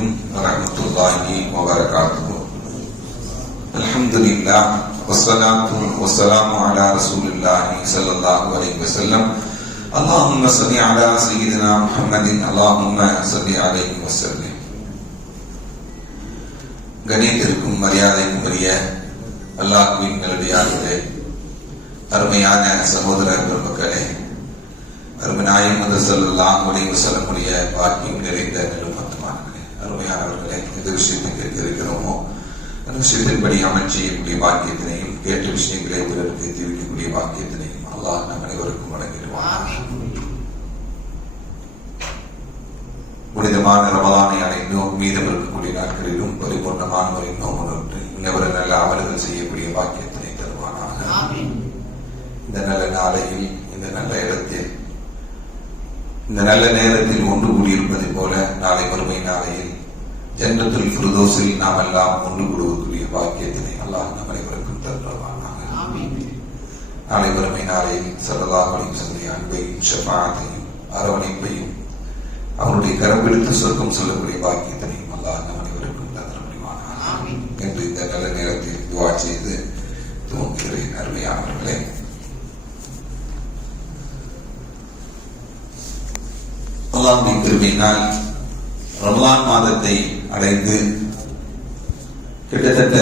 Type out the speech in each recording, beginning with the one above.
عليكم ورحمة الله وبركاته. الحمد لله والصلاة والسلام على رسول الله صلى الله عليه وسلم. اللهم صل على سيدنا محمد اللهم صل عليه وسلم. கணியத்திற்கும் மரியாதைக்கும் உரிய அல்லாஹ்வின் நல்லடியார்களே, அருமையான சகோதர பெருமக்களே, அருமை நாயகம் ஸல்லல்லாஹு அலைஹி வஸல்லம் உடைய பாக்கியம் நிறைந்த நிலமத்தமானவர்களே, அருமையானவர்களே, எந்த விஷயத்தை கேட்க இருக்கிறோமோ அந்த விஷயத்தின்படி அமல் செய்யக்கூடிய பாக்கியத்தினையும் கேட்ட விஷயங்களை பிறருக்கு தெரிவிக்கக்கூடிய பாக்கியத்தினையும் அல்லாஹ் நம் அனைவருக்கும் வழங்கிடுவார். புனிதமான ரமலானை அடைந்தோம், மீதம் இருக்கக்கூடிய நாட்களிலும் பரிபூர்ணமான ஒரு நோன்பு இன்னவரை நல்ல அமல்கள் செய்யக்கூடிய பாக்கியத்தினை தருவானாக. இந்த நல்ல நாளையில், இந்த நல்ல இடத்தில், இந்த நல்ல நேரத்தில் ஒன்று கூடியிருப்பதை போல நாளை மறுமை நாளையில் ஜன்னத்துல் ஃபிர்தௌஸில் நாம் எல்லாம் ஒன்று கூடுவதற்குரிய பாக்கியத்தினை அல்லாஹ் நம் அனைவருக்கும் தருவானாக. நாளை மறுமை நாளையில் ஸல்லல்லாஹு அலைஹி வஸல்லம் அன்பையும் ஷஃபாஅத்தையும் அரவணைப்பையும் அவருடைய கரம் பிடித்து சொர்க்கம் சொல்லக்கூடிய பாக்கியத்தினையும் அல்லாஹ் நம் அனைவருக்கும் தர முடிவானாக என்று இந்த நல்ல நேரத்தில் துஆ செய்து துவங்குகிறேன். அருமையானவர்களே, அல்லாஹ்வின் கிருபையினால் ரமலான் மாதத்தை அடைந்து கிட்டத்தட்ட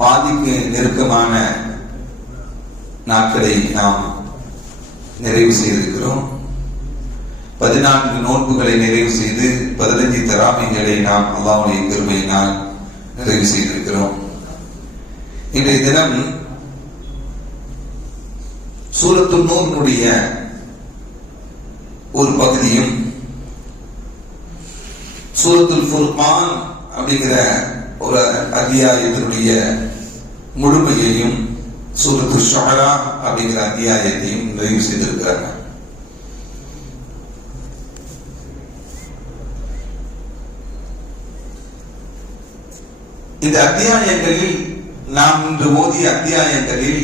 பாதிக்கு நெருக்கமான நாட்களை நாம் நிறைவு செய்திருக்கிறோம். 14 நோன்புகளை நிறைவு செய்து 15 தராவிகளை நாம் அல்லாஹ்வுடைய கிருபையினால் நிறைவு செய்திருக்கிறோம். இன்றைய தினம் சூரத்துன் நூருடைய ஒரு பகுதியும் சூரத்துல் ஃபுர்கான் அப்படிங்கிற ஒரு அத்தியாயத்தினுடைய முழுமையையும் சூரத்து ஷுஆரா அப்படிங்கிற அத்தியாயத்தையும் நிறைவு செய்திருக்கிறாங்க. இந்த அத்தியாயங்களில் நாம் இன்று ஓதிய அத்தியாயங்களில்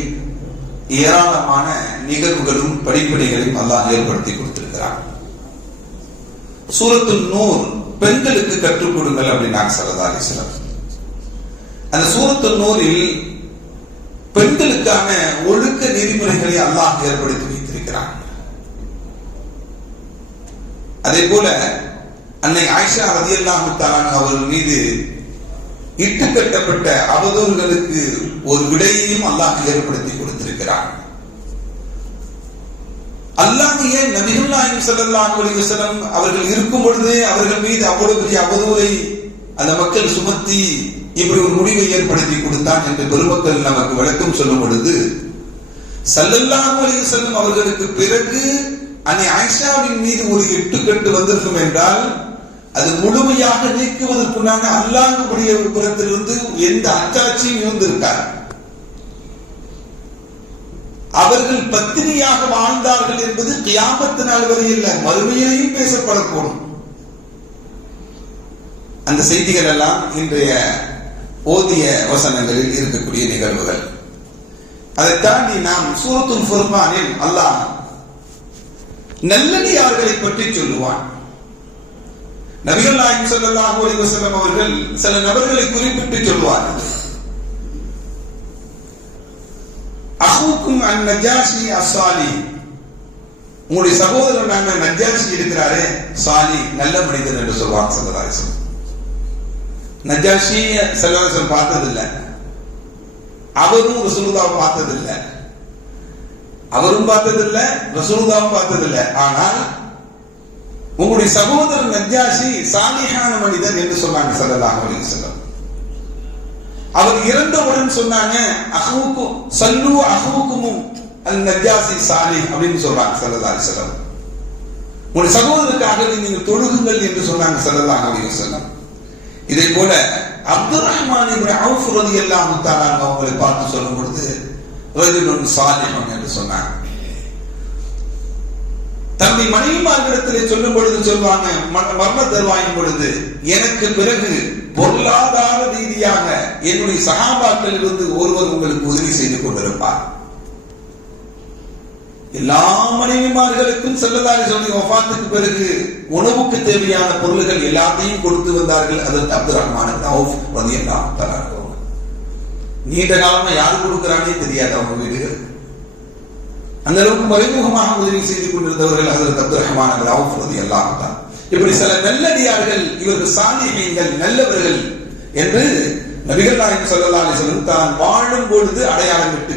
ஏராளமான நிகழ்வுகளும் படிப்படிகளையும் அல்லாஹ் ஏற்படுத்தி கொடுத்திருக்கிறார். சூரத்துன் நூர் பெண்களுக்கு கற்றுக் கொடுங்கள் அப்படின்னு ஸல்லல்லாஹு அலைஹி வஸல்லம். அந்த சூரத்துன் நூரில் பெண்களுக்கான ஒழுக்க நெறிமுறைகளை அல்லாஹ் ஏற்படுத்தி வைத்திருக்கிறார். அதே போல அன்னை ஆயிஷா ரலியல்லாஹு தஆலா அவர்கள் மீது இட்டு கட்டப்பட்ட அவதூறுகளுக்கு ஒரு விடையையும் அல்லாஹ் ஏற்படுத்தி கொடுத்திருக்கிறார். அல்லாஹ் ஏன் நபிகள் நாயகம் ஸல்லல்லாஹு அலைஹி வஸல்லம் அவர்கள் இருக்கும் பொழுது அவர்கள் மீது அவ்வளவு பெரிய அவதூறை அந்த மக்கள் சுமத்தி இப்படி ஒரு முடிவை ஏற்படுத்தி கொடுத்தான் என்று பெருமக்கள் நமக்கு விளக்கம் சொல்லும் பொழுது, ஸல்லல்லாஹு அலைஹி வஸல்லம் அவர்களுக்கு பிறகு அன்னை ஆயிஷாவின் மீது ஒரு இட்டுக்கட்டு வந்திருக்கும் என்றால் அது முழுமையாக நீக்குவதற்குண்டான அல்லாஹ்வுடைய புறத்திலிருந்து எந்த அச்சாட்சியும் இருந்திருக்கார். அவர்கள் பத்தினியாக வாழ்ந்தார்கள் என்பது கியாமத் நாள் வரை இல்லை, மறுமையிலேயும் பேசப்படக்கூடும். அந்த செய்திகள் எல்லாம் இன்றைய ஓதிய வசனங்களில் இருக்கக்கூடிய நிகழ்வுகள். அதை தாண்டி நாம் சூரத்துல் ஃபுர்கானில் அல்லாஹ் நல்லடியார்களை பற்றி சொல்லுவான். நபிகள் நாயகம் ஸல்லல்லாஹு அலைஹி வஸல்லம் அவர்கள் சில நபர்களை குறிப்பிட்டு சொல்வார்கள். அஹூக்கும் அன் நஜாஷி அஸ்ஸாலி, உங்களுடைய சகோதரனான நஜாஷி இருக்கிறாரே சாலி, நல்ல மனிதன் என்று சொல்வாங்க ஸல்லல்லாஹு அலைஹி வஸல்லம். நஜாஷி ஸல்லல்லாஹு அலைஹி வஸல்லம் பார்த்ததில்லை, அவரும் ரசூலுல்லாஹ் பார்த்ததில்லை, அவரும் பார்த்ததில்லை, ரசூலுல்லாஹ் பார்த்ததில்லை. ஆனால் உங்களுடைய சகோதரர் நஜாஷி சாலிஹான மனிதன் என்று சொன்னாங்க ஸல்லல்லாஹு அலைஹி வஸல்லம். அவர் இறந்தவுடன் சொன்னாங்க, அஹூக்கும் சல்லு அஹூக்கும் அன் நஜாஷி சாலிஹ் அப்படின்னு சொல்றாங்க ஸல்லல்லாஹு அலைஹி வஸல்லம். உங்களுடைய சகோதரருக்காக நீங்கள் தொழுகுங்கள் என்று சொன்னாங்க ஸல்லல்லாஹு அலைஹி வஸல்லம். இதே போல அப்துர் ரஹ்மான் இப்னு அவுஃப் ரலியல்லாஹு தஆலா அவங்களை பார்த்து சொல்லும் பொழுது ரஜுலுன் சாலிஹுன் என்று சொன்னாங்க. தன்னை மனைவிமார்களிடத்திலே சொல்லும் பொழுது சொல்வாங்க, மர்ம தருவாயின் பொழுது, எனக்கு பிறகு பொருளாதார ரீதியாக என்னுடைய சகாபாக்களில் இருந்து ஒருவர் உங்களுக்கு உதவி செய்து கொண்டிருப்பார். எல்லா மனைவிமார்களுக்கும் ஸல்லல்லாஹு அலைஹி வஸல்லம் வஃபாத்துக்கு பிறகு உணவுக்கு தேவையான பொருள்கள் எல்லாத்தையும் கொடுத்து வந்தார்கள். ஹஜ்ரத் அப்துர் ரஹ்மான் இப்னு அவுஃப் ரலியல்லாஹு தஆலா அன்ஹு. நீண்ட காலமா யார் கொடுக்கிறானே தெரியாது அவங்க வீடுகள். அந்த அளவுக்கு மறைமுகமாக உதவி செய்து கொண்டிருந்தவர்கள் ஹஜ்ரத் அப்துர் ரஹ்மான் இப்னு அவுஃப் ரலியல்லாஹு தஆலா. இப்படி சில நல்லடியார்கள், இவர்கள் சாலிஹீன்கள், நல்லவர்கள் என்று நபிகள் நாயகம் ஸல்லல்லாஹு அலைஹி வஸல்லம் தான் வாழும் பொழுது அடையாளம் விட்டு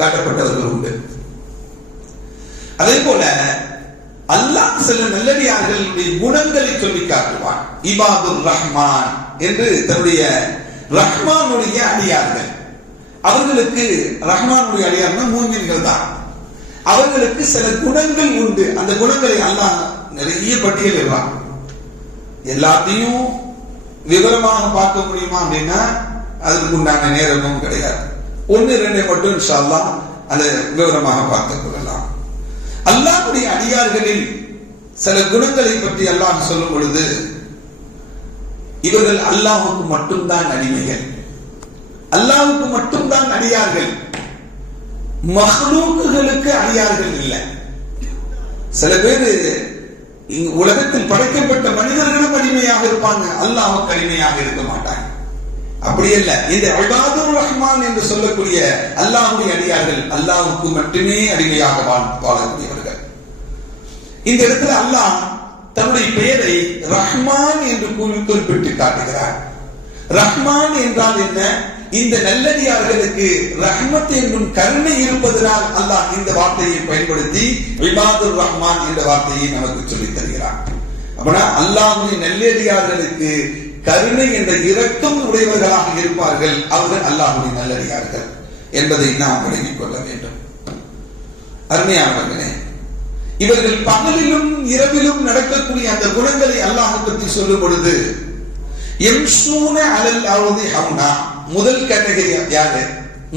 காட்டப்பட்டவர்கள் உண்டு. அதே போல அல்லாஹ் சில நல்லடியார்களுடைய குணங்களை சொல்லி காட்டுவான். இபாதுர் ரஹ்மான் என்று தன்னுடைய ரஹ்மானுடைய அடியார்கள், அவர்களுக்கு ரஹ்மானுடைய அடியார்கள் மூமின்கள் தான். அவர்களுக்கு சில குணங்கள் உண்டு. அந்த குணங்களை அல்லாஹ் நிறைய பட்டியலிடுவான். எல்லாத்தையும் விவரமாக பார்க்க முடியுமா அப்படின்னா அதுக்கு உண்டான நேரமும் கிடையாது. 1-2 மட்டும் இன்ஷா அல்லாஹ் அதை விவரமாக பார்த்துக் கொள்ளலாம். அல்லாஹ்வுடைய அடியார்களில் சில குணங்களை பற்றி அல்லாஹ் சொல்லும் பொழுது, இவர்கள் அல்லாஹ்வுக்கு மட்டும்தான் அடிமைகள், அல்லாஹ்வுக்கு மட்டும்தான் அடியார்கள், மஹ்லூக்குகளுக்கு அடியார்கள் இல்லை. சில பேர் உலகத்தில் படைக்கப்பட்ட மனிதர்களும் அடிமையாக இருப்பாங்க, அல்லாஹ்வுக்கு அடிமையாக இருக்க மாட்டாங்க. அப்படி அல்ல. இந்த இபாதுர் ரஹ்மான் என்று சொல்லக்கூடிய அல்லாஹ்வுடைய அடியார்கள் அல்லாஹ்வுக்கு மட்டுமே அடிமையாக வாழக்கூடியவர்கள். இந்த இடத்துல அல்லாஹ் தன்னுடைய பெயரை ரஹ்மான் என்று குறிப்பிட்டு காட்டுகிறார். ரஹ்மான் என்றால் என்ன? இந்த நல்லடியார்களுக்கு ரஹ்மத் என்னும் கருணை இருப்பதனால் அல்லாஹ் இந்த வார்த்தையை பயன்படுத்தி இபாதுர் ரஹ்மான் என்ற வார்த்தையை நமக்கு சொல்லித் தருகிறார். அப்படின்னா அல்லாஹ்வுடைய நல்லடியார்களுக்கு கருணை என்ற இரக்கம் உடையவர்களாக இருப்பார்கள். அவர்கள் அல்லாஹ்வுடைய நல்லடியார்கள் என்பதை நாம் விளங்கிக் கொள்ள வேண்டும். அருமையானவர்களே, இவர்கள் பகலிலும் இரவிலும் நடக்கக்கூடிய அந்த குணங்களை அல்லாஹ் பற்றி சொல்லும் பொழுது, யம்ஷூன அலல் அர்தி ஹவ்னா, முதல் கேட்டகரி யாரு?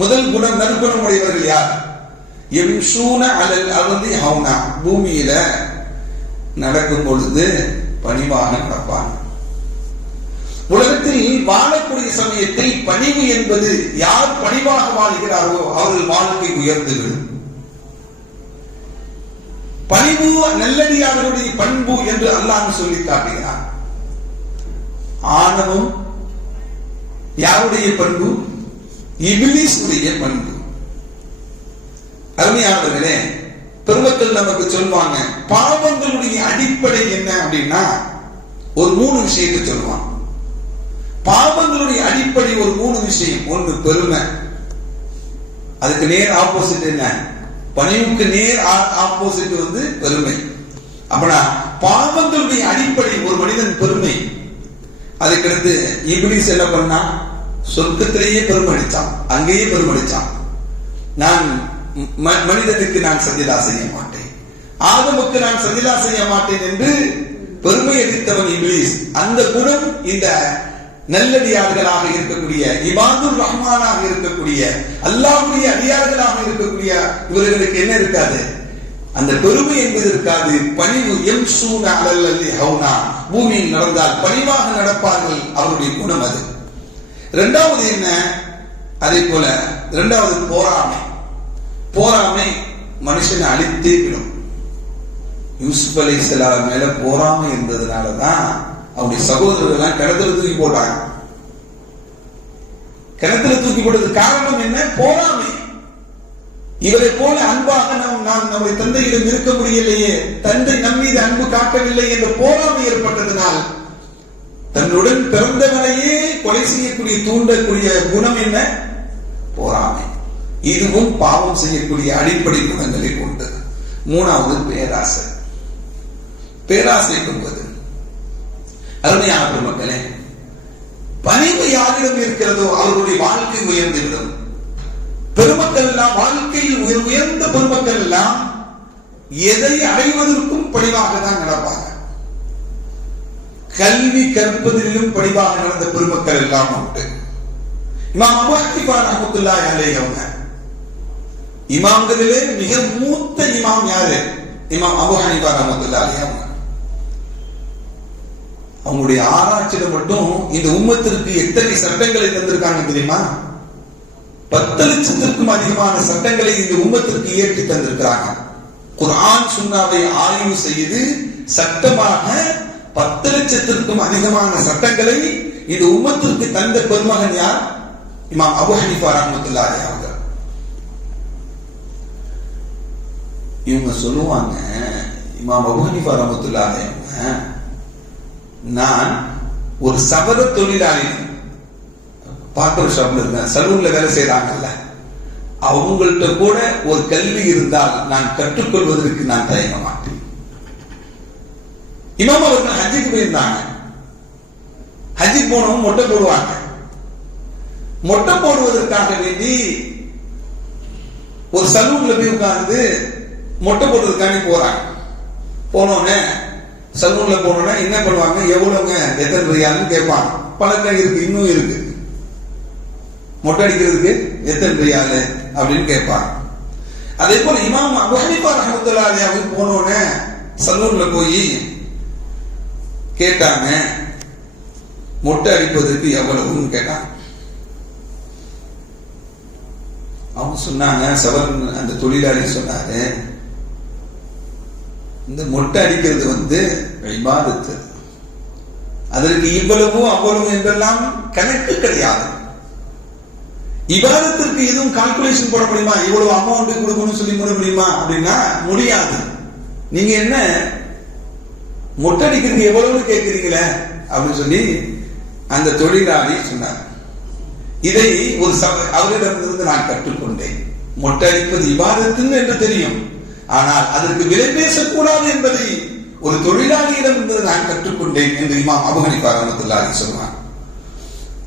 முதல் குணம், நற்குணம் உடையவர்கள் யார்? யம்ஷூன அலல் அர்தி ஹவ்னா, பூமியில நடக்கும் பொழுது பணிவாக நடப்பாங்க. உலகத்தில் வாழக்கூடிய சமயத்தில் பணிவு என்பது, யார் பணிவாக வாழ்கிறாரோ அவர்கள் வாழ்க்கை உயர்ந்துவிடும். பணிவு நல்லடியார்களுடைய பண்பு என்று அல்லாஹ் சொல்லி காட்டுகிறார். ஆணவம் யாருடைய பண்பு? இப்லீஸுடைய பண்பு. அருமையானவர்களே, பெருமக்கள் நமக்கு சொல்வாங்க, பாவங்களுடைய அடிப்படை என்ன அப்படின்னா ஒரு 3 விஷயத்தை சொல்லுவாங்க. பாவங்களுடைய அடிப்படை ஒரு 3 விஷயம். ஒன்று பெருமை, அதுக்கு நேர் ஆப்போசிட் என்ன? பணிவுக்கு நேர் ஆப்போசிட் வந்து பெருமை. அப்படின்னா பாவங்களுடைய அடிப்படை ஒரு மனிதன் பெருமை. அதுக்கடுத்து இப்லீஸ் என்ன பண்ணா? சொர்க்கத்திலேயே பெருமடிச்சான், அங்கேயே பெருமடிச்சான். நான் மனிதனுக்கு நான் சஜிதா செய்ய மாட்டேன், ஆதமுக்கு நான் சஜிதா செய்ய மாட்டேன் என்று பெருமை அளித்தவன் இப்லீஸ். அந்த குணம் இந்த நல்லடியார்களாக இருக்கக்கூடிய, இபாதுர் ரஹ்மானாக இருக்கக்கூடிய, அல்லாஹ்வுடைய அடியார்களாக இருக்கக்கூடிய இவர்களுக்கு என்ன இருக்காது? அந்த பெருமை என்பது இருக்காது. பணிவு. யம்ஷூன அலல் அர்தி ஹவ்னா, பூமியில் நடந்தால் பணிவாக நடப்பார்கள். அவருடைய குணம் அது. இரண்டாவது என்ன? அதே போல இரண்டாவது பொறாமை. பொறாமை மனுஷனை அழித்தே விடும். யூசுப் அலைஹிஸ்ஸலாம் மேல பொறாமை இருந்ததுனாலதான் அவருடைய சகோதரர்கள் எல்லாம் கிணத்துல தூக்கி போட்டாங்க. கிணத்துல தூக்கி போட்டது காரணம் என்ன? பொறாமை. இவரை போல அன்பாக நாம் நம்முடைய தந்தையிடம் இருக்க முடியலையே, தந்தை நம் மீது அன்பு காட்டவில்லை என்ற பொறாமை ஏற்பட்டதனால் தன்னுடன் பிறந்தவனையே கொலை செய்யக்கூடிய, தூண்டக்கூடிய குணம் என்ன? பொறாமை. இதுவும் பாவம் செய்யக்கூடிய அடிப்படை குணங்களை கொண்டு. 3வது பேராசை. பேராசை என்பது, அருமையான பெருமக்களே, பணிவு யாரிடம் இருக்கிறதோ அவர்களுடைய வாழ்க்கை உயர்ந்துவிடும். பெருமக்கள் எல்லாம் வாழ்க்கையில் உயர்ந்த பெருமக்கள் எல்லாம் எதை அடைவதற்கும் பணிவாக தான் நடப்பாங்க. கல்வி கற்பதிலும் பணிவாக நடந்த பெருமக்கள் எல்லாம் உண்டு. இமாம் அபூ ஹனீஃபா ரஹ்மத்துல்லாஹி அலைஹி அவங்க இமாம்களிலே மிக மூத்த இமாம் யாரு? இமாம் அபூ ஹனீஃபா ரஹ்மத்துல்லாஹி அலைஹி அவங்க. அவங்களுடைய ஆராய்ச்சியில மட்டும் இந்த உம்மத்திற்கு எத்தனை சட்டங்களை தந்திருக்காங்க தெரியுமா? 10 லட்சத்திற்கும் அதிகமான சட்டங்களை இந்த உம்மத்திற்கு இயற்றி தந்திருக்கிறாங்க. குர்ஆன் சுன்னாவை ஆய்வு செய்து சட்டமாக 10 லட்சத்திற்கும் அதிகமான சட்டங்களை இந்த உம்மத்திற்கு தந்த பெருமகன் யார்? இமாம் அபூ ஹனீஃபா ரஹ்மத்துல்லாஹி அலைஹி. இவங்க சொல்லுவாங்க, இமாம் அபூ ஹனீஃபா ரஹ்மத்துல்லாஹி அலைஹி, நான் ஒரு சவர தொழிலாளி, பார்பர் ஷாப்ல இருக்கேன், சலூன்ல வேலை செய்யறாங்கல்ல, அவங்கள்ட்ட கூட ஒரு கல்வி இருந்தால் நான் கற்றுக்கொள்வதற்கு நான் தயங்க மாட்டேன். இமாம் அவர்கள் ஹஜ்ஜுக்கு போயிருந்தாங்க. ஹஜ்ஜுக்கு போனவங்க மொட்டை போடுவாங்க. மொட்டை போடுவதற்காக வேண்டி ஒரு சலூன்ல போய் உட்கார்ந்து மொட்டை போடுறதுக்காண்டி போறாங்க. போனோடனே சலூன்ல போனோடனே என்ன பண்ணுவாங்க, எவ்வளவுங்க எத்தனை ரியால்னு கேட்பாங்க. பழக்கம் இருக்கு, இன்னும் இருக்கு. மொட்டை அடிக்கிறதுக்கு எத்தனை ரியால் அப்படின்னு கேட்பாங்க. அதே போல இமாம் அபூ ஹனீஃபா ரஹ்மத்துல்லாஹி அலைஹி போனோடனே சலூன்ல போய் கேட்டாங்க, மொட்டை அடிப்பதற்கு எவ்வளவுன்னு கேட்டாங்க. அவங்க சொன்னாங்க, சவரன் அந்த தொழிலாளி சொன்னாரு, இந்த மொட்டை அடிக்கிறது இபாதத்து, அதற்கு இவ்வளவு அவ்வளவு என்றெல்லாம் கணக்கு கிடையாது. இபாதத்திற்கு எதுவும் கால்குலேஷன் போட முடியுமா? இவ்வளவு அமௌண்ட் கொடுக்கணும்னு சொல்லி முடியுமா அப்படின்னா முடியாது. நீங்க என்ன மொட்டை அடிக்கிறதுக்கு எவ்வளவுன்னு கேட்கிறீங்களே அப்படின்னு சொல்லி அந்த தொழிலாளி சொன்னார். இதை ஒரு அவரிடமிருந்து நான் கற்றுக்கொண்டேன். மொட்டை அடிப்பது இபாதத்து என்று தெரியும், ஆனால் அதற்கு விலை பேசக்கூடாது என்பதை ஒரு தொழிலாளியிடம் இருந்து நான் கற்றுக்கொண்டேன் என்று இமாம் அபூ ஹனீஃபா ரஹ்மத்துல்லாஹி அலைஹி சொல்லுவாங்க.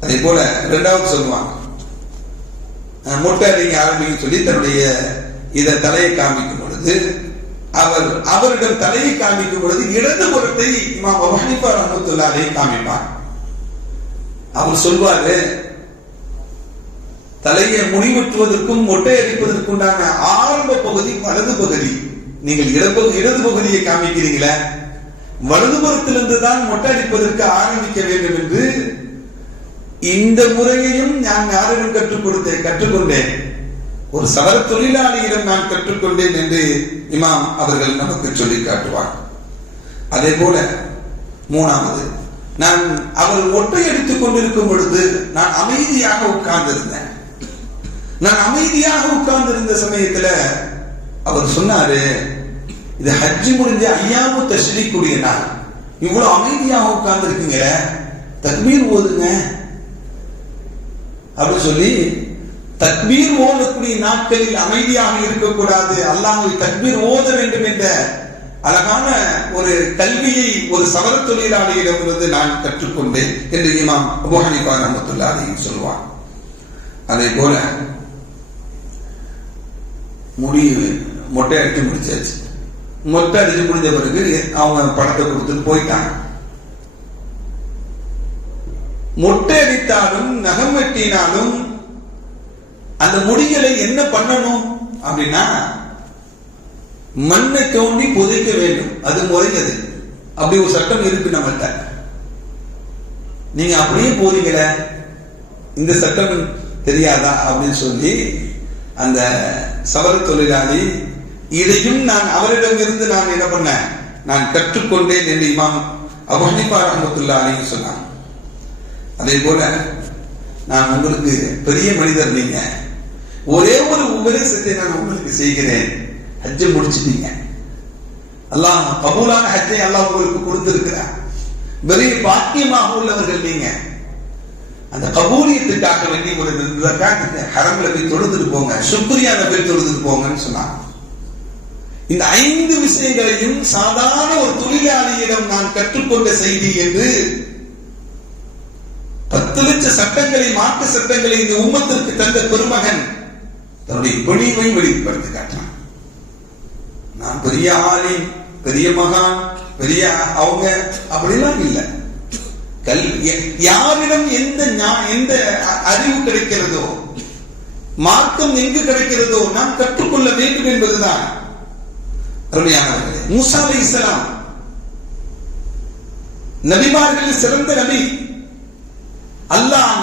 அதே போல இரண்டாவது சொல்லுவாங்க, மொட்டை அடிங்க ஆரம்பிக்க சொல்லி தன்னுடைய இத தலையை காமிக்கும் பொழுது அவரிடம் தலையை காமிக்கும் பொழுது இடது புறத்தை இமாம் அபூ ஹனீஃபா ரஹ்மத்துல்லாஹி அலைஹி காமிப்பார். அவர் சொல்வாரு, தலையை முடிவெட்டுவதற்கும் மொட்டை அடிப்பதற்குண்டான ஆரம்ப பகுதி வலது பகுதி. நீங்கள் இடது பகுதியை காமிக்கிறீங்களே, வலதுபுறத்திலிருந்து தான் மொட்டை அடிப்பதற்கு ஆரம்பிக்க வேண்டும் என்று இந்த முறையையும் நான் யாரிடம் கற்றுக்கொண்டேன், ஒரு சவர தொழிலாளியிடம் நான் கற்றுக்கொண்டேன் என்று இமாம் அவர்கள் நமக்கு சொல்லி காட்டுவார். அதே போல மூணாவது, நான் அவர் மொட்டை அடித்துக் கொண்டிருக்கும் பொழுது நான் அமைதியாக உட்கார்ந்திருந்தேன். நான் அமைதியாக உட்கார்ந்திருந்த சமயத்துல அவர் சொன்னாரு, இது ஹஜ்ஜி முடிஞ்ச ஐயாமு தஷ்ரீக்குடைய நாள், இவ்வளவு அமைதியாக உட்கார்ந்து இருக்கீங்க, தக்பீர் ஓதுங்க அப்படின்னு சொல்லி, தக்பீர் ஓதக்கூடிய நாட்களில் அமைதியாக இருக்கக்கூடாது, அல்லாஹ்வை தக்பீர் ஓத வேண்டும் என்ற அழகான ஒரு கல்வியை ஒரு சவர தொழிலாளியிடமிருந்து நான் கற்றுக்கொண்டேன் என்று இமாம் அபூ ஹனீஃபா ரஹ்மத்துல்லாஹி அலைஹி சொல்வார். அதே போல மொட்டை அடிச்சு முடிச்சாச்சு. மொட்டை அடிச்சு முடிஞ்ச பிறகு அவங்க பணத்தை கொடுத்துட்டு போயிட்டாங்க. மொட்டை அடித்தாலும் நகம் வெட்டினாலும் அந்த முடிகளை என்ன பண்ணணும் அப்படின்னா, மண்ணை தோண்டி புதைக்க வேண்டும். அது முறையது. அப்படி ஒரு சட்டம் இருக்கு நம்மகிட்ட. நீங்க அப்படியே போறீங்கள, இந்த சட்டம் தெரியாதா அப்படின்னு சொல்லி அந்த சவர தொழிலாளி, இதையும் நான் அவரிடம் இருந்து நான் என்ன பண்ணேன், நான் கற்றுக்கொண்டேன் என்று இமாம் அபூ ஹனீஃபா ரஹ்மத்துல்லாஹி அலைஹி சொன்னாங்க. அதே போல நான் உங்களுக்கு பெரிய மனிதர், நீங்க ஒரே ஒரு உபதேசத்தை நான் உங்களுக்கு செய்கிறேன். ஹஜ்ஜை முடிச்சிட்டீங்க, அல்லாஹ் கபூலான ஹஜ்ஜை அல்லாஹ் உங்களுக்கு கொடுத்திருக்கிறார். பெரிய பாக்கியமாக உள்ளவர்கள் நீங்க. அந்த கபூலியத்துக்காக வேண்டி ஒரு ஹரம்ல போய் தொழுதுட்டு போங்க, சுக்ரியான போய் தொழுதுட்டு போங்கன்னு சொன்னாங்க. இந்த 5 விஷயங்களையும் சாதாரண ஒரு தொழிலாளியிடம் நான் கற்றுக்கொண்ட செய்தி என்று 10 லட்சம் சட்டங்களை, மாற்று சட்டங்களை இந்த உம்மத்திற்கு தந்த பெருமகன் தன்னுடைய பணிவை வெளிப்படுத்தி காட்டினான். நான் பெரிய ஆளி, பெரிய மகான், பெரிய அவங்க அப்படிலாம் இல்லை. யாரிடம் எந்த அறிவு கிடைக்கிறதோ, மார்க்கம் எங்கு கிடைக்கிறதோ நாம் கற்றுக்கொள்ள வேண்டும் என்பதுதான். அருமையானவர்களே, மூசா அலைஹிஸ்ஸலாம் நபிமார்களில் சிறந்த நபி. அல்லாஹ்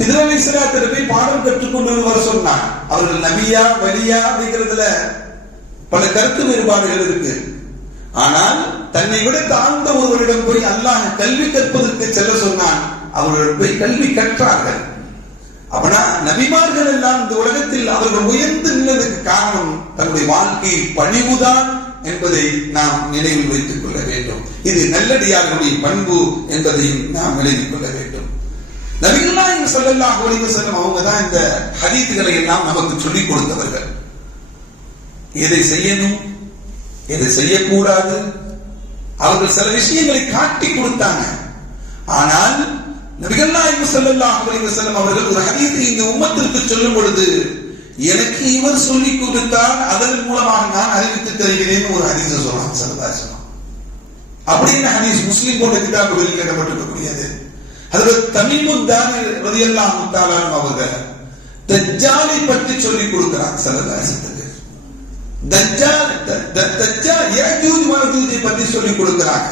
ஹிதர் அலைஹிஸ்ஸலாத்து போய் பாடம் கற்றுக்கொண்டு வர சொன்னான். அவர்கள் நபியா வலியா அப்படிங்கிறதுல பல கருத்து வேறுபாடுகள் இருக்கு. ஆனால் தன்னை விட தாழ்ந்த ஒருவரிடம் போய் அல்லாஹ் கல்வி கற்பதற்கு செல்ல சொன்னான். அவர்கள் போய் கல்வி கற்றார்கள். அப்பனா நபிமார்கள் எல்லாம் இந்த உலகத்தில் அவர்கள் உயர்ந்து நின்றதுக்கு காரணம் தன்னுடைய வாழ்க்கை பணிவுதான் என்பதை நாம் நினைவில் வைத்துக் கொள்ள வேண்டும். இது நல்லடியார்களுடைய பண்பு என்பதையும் நாம் நினைவில் கொள்ள வேண்டும். நபிகள் நாயகம் ஸல்லல்லாஹு அலைஹி வஸல்லம் அவங்க தான் இந்த ஹதீஸ்களை எல்லாம் நமக்கு சொல்லிக் கொடுத்தவர்கள். எதை செய்யணும், எதை செய்யக்கூடாது, அவர்கள் சில விஷயங்களை காட்டி கொடுத்தாங்க. ஆனால் நபிகள் நாயகம் ஸல்லல்லாஹு அலைஹி வஸல்லம் அவர்கள் ஒரு ஹதீஸை இந்த உம்மத்திற்கு சொல்லும் பொழுது, எனக்கு இவர் சொல்லிக் கொடுத்தால் அதன் மூலமாக நான் அறிவித்து தருகிறேன் ஒரு ஹதீஸை சொல்றாங்க ஸல்லல்லாஹு அலைஹி வஸல்லம். அப்படின்னு ஹதீஸ் முஸ்லிம் போன்ற கிதாபுகளில் இடம்பெற்றிருக்கக்கூடியது. ஹஜ்ரத் தமீமுத் தாரி ரலியல்லாஹு தஆலா அவர்கள் தஜ்ஜாலை பற்றி சொல்லிக் கொடுக்கிறாங்க ஸல்லல்லாஹு அலைஹி வஸல்லம். தஜ்ஜால் யஜூஜ் மௌஜூஜை பற்றி சொல்லிக் கொடுக்கிறாங்க.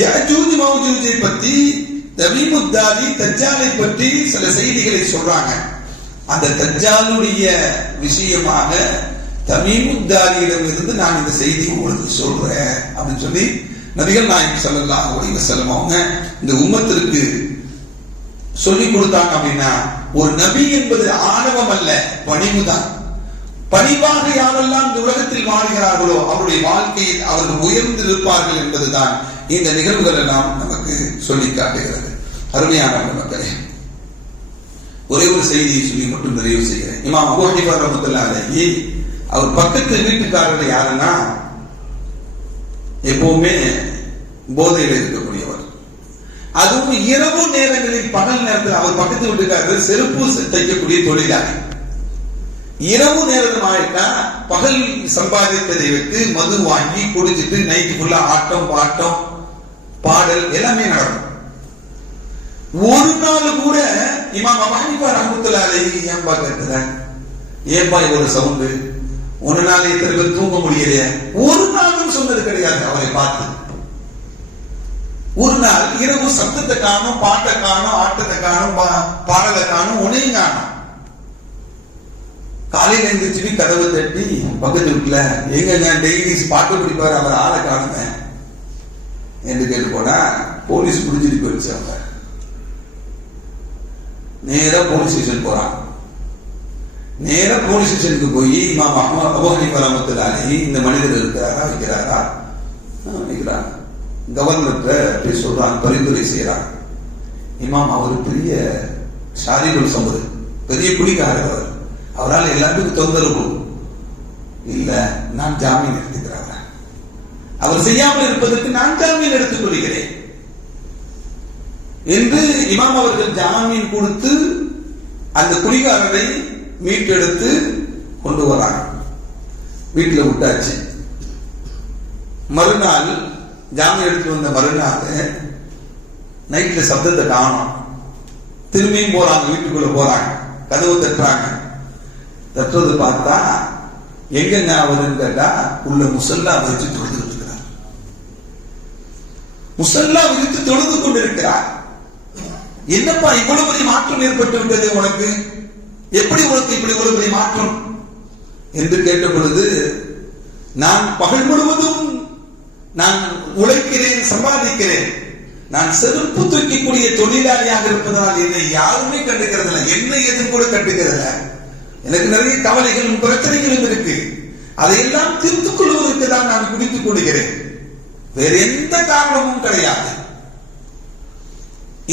யஜூஜ் மௌஜூஜை பற்றி தமீமுத் தாரி தஜ்ஜாலை பற்றி சில செய்திகளை சொல்றாங்க. அந்த தஜ்ஜாலுடைய விஷயமாக தமீமுத் தாரியிடம் இருந்து நான் இந்த செய்தியை உங்களுக்கு சொல்றேன் அப்படின்னு சொல்லி நபிகள் நாயகம் ஸல்லல்லாஹு அலைஹி வஸல்லம் அவங்க இந்த உம்மத்திற்கு சொல்லிக் கொடுத்தாங்க. அப்படின்னா ஒரு நபி என்பது ஆணவம் அல்ல, பணிவுதான். பணிவாக யாரெல்லாம் இந்த உலகத்தில் வாழ்கிறார்களோ அவருடைய வாழ்க்கையில் அவர்கள் உயர்ந்து இருப்பார்கள் என்பதுதான் இந்த நிகழ்வுகள் எல்லாம் நமக்கு சொல்லி காட்டுகிறது. அருமையான மக்களே, ஒரே ஒரு செய்தியை சொல்லி மட்டும் நிறைவு செய்கிறேன். இமாம் அபூ ஹனீஃபா ரஹ்மத்துல்லாஹி அலைஹி அவர் பக்கத்து வீட்டுக்காரர்கள் யாருன்னா எப்பவுமே போதையில் இருக்கக்கூடியவர். அதுவும் இரவு நேரங்களில், பகல் நேரத்தில் அவர் பக்கத்து வீட்டுக்காரர்கள் செருப்பு தைக்கக்கூடிய தொழிலாளி. இரவு நேரம் ஆயிட்டா பகல் சம்பாதித்ததை வைத்து மது வாங்கி குடிச்சிட்டு நைட்டு ஃபுல்லா ஆட்டம் பாட்டம் பாடல் எல்லாமே நடக்கும். ஒரு நாள் கூட இமாம் அபூ ஹனீஃபா ரஹ்மத்துல்லாஹி அலைஹி ஏன்பா கேட்குற, ஏன்பா ஒரு சவுண்டு, ஒரு நாள் எத்தனை பேர் தூங்க முடியலையே, ஒரு நாளும் சொன்னது கிடையாது. அவரை பார்த்து ஒரு நாள் இரவு சத்தத்தை காணும், பாட்டை காணும், ஆட்டத்தை காணும், பாடலை காணும், உனையும் காணும். காலையில எழுந்திரிச்சு கதவை தட்டி பக்கத்து வீட்டுல எங்க டெய்லி பாட்டு பிடிப்பாரு அவர் ஆளை காணுங்க என்று கேட்டு போனா போலீஸ் பிடிச்சிட்டு போயிடுச்சு. அவங்க நேரா போலீஸ் ஸ்டேஷன் போறான். நேரா போலீஸ் ஸ்டேஷனுக்கு போய் இமாம் அபூ ஹனீஃபா ரஹ்மத்துல்லாஹி அலைஹி இந்த மனிதர் இருக்கிறாரா வைக்கிறாரா வைக்கிறாங்க. கவர்னர்கிட்ட போய் சொல்றாங்க, பரிந்துரை செய்யறாங்க. இமாம் அவர் பெரிய ஷாரிபுல் சம்பது, பெரிய குடிக்காரர். அவர் அவரால் எல்லாத்துக்கும் தொந்தரவு இல்ல, நான் ஜாமீன் எடுத்துக்கிறார். அவர் செய்யாமல் இருப்பதற்கு நான் ஜாமீன் எடுத்துக் கொள்கிறேன் என்று இமாம் அவர்கள் ஜாமீன் கொடுத்து அந்த குடிகாரரை மீட்டெடுத்து கொண்டு வராங்க. வீட்டில் விட்டாச்சு. மறுநாள் ஜாமீன் எடுத்து வந்த மறுநாள் நைட்ல சப்தத்தை காணும். திரும்பியும் போறாங்க, வீட்டுக்குள்ள போறாங்க, கதவு தட்டுறாங்க. தட்டுறது பார்த்தா எங்க அவருன்னு கேட்டா உள்ள முசல்லா வச்சு தொழுது இருக்கிறார். முசல்லா விரித்து தொழுது கொண்டிருக்கிறார். என்னப்பா இவ்வளவு பெரிய மாற்றம் ஏற்பட்டு விட்டது உனக்கு, எப்படி உனக்கு இப்படி இவ்வளவு பெரிய மாற்றம் என்று கேட்ட பொழுது, நான் பகல் முழுவதும் நான் உழைக்கிறேன், சம்பாதிக்கிறேன், நான் செருப்பு தூக்கக்கூடிய தொழிலாளியாக இருப்பதனால் என்னை யாருமே கண்டுக்கிறதில்ல, என்னை எதுவும் கூட கண்டுக்கிறதில்ல. எனக்கு நிறைய கவலைகளும் பிரச்சனைகளும் இருக்கு. அதையெல்லாம் தீர்த்துக் கொள்வதற்கு தான் நான் குடித்துக் கொள்கிறேன், வேற எந்த காரணமும் கிடையாது.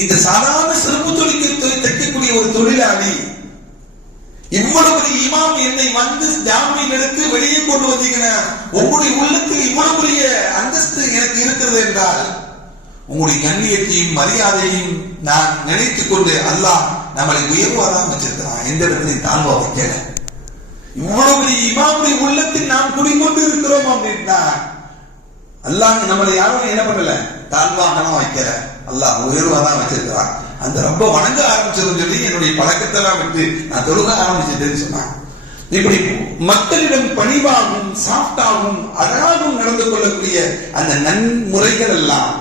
இந்த சாதாரண செருப்பு தைக்கக்கூடிய ஒரு தொழிலாளி இவ்வளவு இமாம் என்னை வந்து ஜாமீன் எடுத்து வெளியே கொண்டு வந்தீங்கன்னா உங்களுடைய உள்ளத்தில் இவ்வளவு பெரிய அந்தஸ்து எனக்கு இருக்கிறது என்றால் உங்களுடைய கண்ணியத்தையும் மரியாதையும் நான் நினைத்துக் கொண்டு அல்லாஹ் நம்மளை உயர்வாதான் வச்சிருக்கிறான், எந்த இடத்துலையும் தாழ்வா வைக்கல. இவ்வளவு பெரிய இமாமுடைய உள்ளத்தில் நாம் குடிக்கொண்டு இருக்கிறோம் அப்படின்னா அல்லாஹ் நம்மளை யாரும் என்ன பண்ணல, தாழ்வாக வைக்கல, அல்லாஹ் உயர்வாதான் வச்சிருக்கிறான். அந்த ரொம்ப வணங்க ஆரம்பிச்சதுன்னு சொல்லி என்னுடைய பழக்கத்தெல்லாம் விட்டு நான் தொழுக ஆரம்பிச்சிட்டேன்னு சொன்னான். இப்படி மக்களிடம் பணிவாகவும் சாஃப்டாகவும் அழகாகவும் நடந்து கொள்ளக்கூடிய அந்த நன்முறைகள் எல்லாம்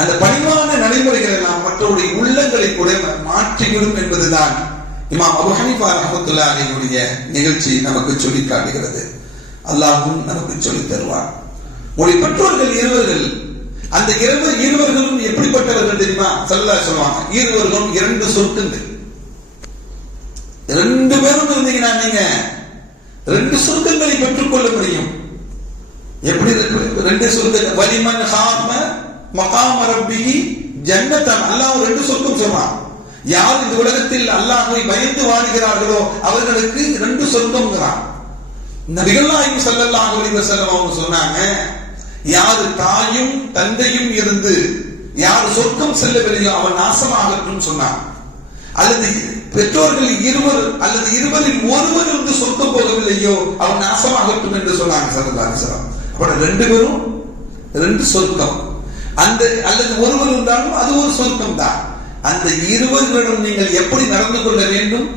அந்த பணிவான நடைமுறைகள் எல்லாம் மற்றவருடைய உள்ளங்களை கூட மாற்றிவிடும் என்பதுதான் இமாம் அபூ ஹனீஃபா ரஹ்மத்துல்லாஹி அலைஹியுடைய நிகழ்ச்சி நமக்கு சொல்லி காட்டுகிறது. அல்லாஹ்வும் நமக்கு சொல்லித் தருவார். உங்களுடைய பெற்றோர்கள் இருவர்கள், அந்த இருவர்களும் எப்படிப்பட்டவர்கள் தெரியுமா? ஸல்லல்லாஹு அலைஹி சொல்லுவாங்க, இருவர்களும் 2 சொர்க்கங்கள். 2 பேரும் இருந்தீங்கன்னா நீங்க 2 சொர்க்கங்களை பெற்றுக்கொள்ள முடியும். எப்படி 2 சொர்க்கம்? வலிமன் ஹாம மகாம ரப்பிஹி ஜன்னத்தன். அல்லாஹ் 2 சொர்க்கம் சொல்றான். யார் இந்த உலகத்தில் அல்லாஹ்வை பயந்து வாழ்கிறார்களோ அவர்களுக்கு 2 சொர்க்கம்ங்கிறான். நபிகள் நாயகம் ஸல்லல்லாஹு அலைஹி வஸல்லம் அவங்க சொன்னாங்க, யாரு தாயும் தந்தையும் இருந்து யார் சொர்க்கம் செல்லவில்லையோ அவன் நாசமாகட்டும் சொன்னான். அல்லது பெற்றோர்கள் இருவர் அல்லது இருவரில் ஒருவர் இருந்து சொர்க்கம் போகவில்லையோ அவன் நாசமாகட்டும் என்று சொன்னாங்க ஸல்லல்லாஹு அலைஹி வஸல்லம். அப்ப 2 பேரும் 2 சொர்க்கம். அந்த அல்லது ஒருவர் இருந்தாலும் அது ஒரு சொர்க்கம் தான். அந்த இருவர்களிடம் நீங்கள் எப்படி நடந்து கொள்ள வேண்டும்?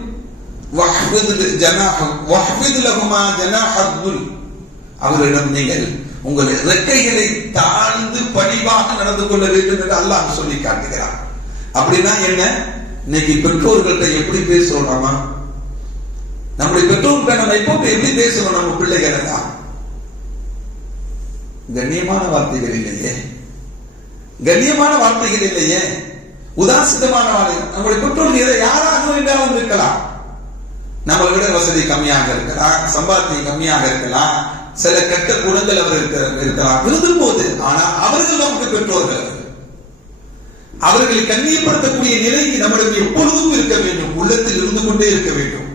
அவர்களிடம் நீங்கள் உங்கள் இறக்கைகளை தாழ்ந்து பணிவாக நடந்து கொள்ள வேண்டும் என்று அல்லாஹ் சொல்லி காட்டுகிறார். அப்படின்னா என்ன? இன்னைக்கு பெற்றோர்கள்ட்ட எப்படி பேசுறோம்? நம்முடைய பெற்றோர்கிட்ட நம்ம எப்படி பேசுறோம்? நம்ம பிள்ளைகளை தான் கண்ணியமான வார்த்தைகள் இல்லையே, கண்ணியமான வார்த்தைகள் இல்லையே, உதாசீனமான வார்த்தைகள். நம்முடைய பெற்றோர்கள் யாராக வேண்டாலும் இருக்கலாம், நம்மளை விட வசதி கம்மியாக இருக்கலாம், சம்பாத்தியம் கம்மியாக இருக்கலாம், சில கெட்ட குணங்கள் அவர் இருக்கலாம், விருதும் போது. ஆனா அவர்கள் நமக்கு பெற்றோர்கள். அவர்களை கண்ணியப்படுத்தக்கூடிய நிலை நம்மிடம் எப்பொழுதும் இருக்க வேண்டும், உள்ளத்தில் இருந்து கொண்டே இருக்க வேண்டும்.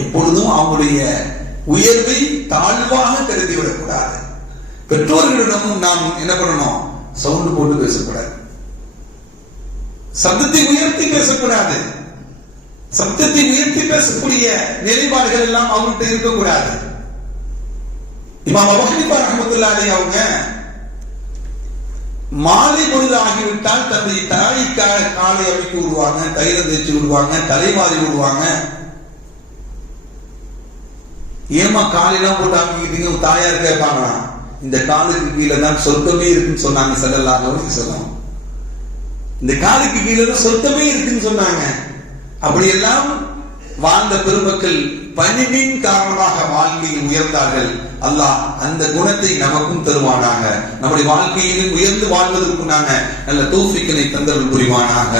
எப்பொழுதும் அவங்களுடைய உயர்வை தாழ்வாக கருதிவிடக் கூடாது. பெற்றோர்களிடமும் நாம் என்ன பண்ணணும்? சவுண்டு போட்டு பேசக்கூடாது, சப்தத்தை உயர்த்தி பேசக்கூடாது. சப்தத்தை உயர்த்தி பேசக்கூடிய நிலைப்பாடுகள் எல்லாம் அவங்கள்ட்ட இருக்கக்கூடாது. இமாம் அபூ ஹனீஃபா ரஹ்மத்துல்லாஹி அலைஹி அவங்க மாலை பொழுது ஆகிவிட்டால் தன்னுடைய தாய்க்காக காலை அமைத்து விடுவாங்க, தைலம் தேய்ச்சி விடுவாங்க, தலைமாறி விடுவாங்க. ஏமா காலையெல்லாம் போட்டு அமைக்கிட்டீங்க? தாயார் கேட்பாங்களா? இந்த காலுக்கு கீழே தான் சொர்க்கமே இருக்குன்னு சொன்னாங்க ஸல்லல்லாஹு அலைஹி வஸல்லம். இந்த காலுக்கு கீழே தான் சொர்க்கமே இருக்குன்னு சொன்னாங்க. அப்படியெல்லாம் வாழ்ந்த பெருமக்கள் பணிவின் காரணமாக வாழ்க்கையில் உயர்ந்தார்கள். அல்லாஹ் அந்த குணத்தை நமக்கும் தருவானாக. நம்முடைய வாழ்க்கையிலும் உயர்ந்து வாழ்வதற்குண்டான நல்ல தௌஃபீக்கினை தந்தருள் புரிவானாக.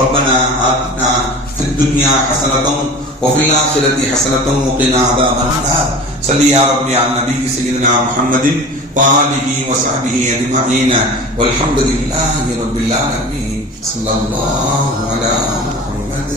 ரப்பனா ஆத்தினா ஃபித் துன்யா ஹஸனத்தும் வஃபில் ஆখিরাতি ஹஸனத்தும் வகினா அஸாபன் நார். ஸல்லி யா ரப்பி அலா நபி சய்யிதினா முஹம்மதின் வ ஆலிஹி வ ஸஹ்பிஹி அஜ்மஈன் வல்ஹம்துலில்லாஹி ரப்பில் ஆலமீன். ஸல்லல்லாஹு அலா முஹம்மத்.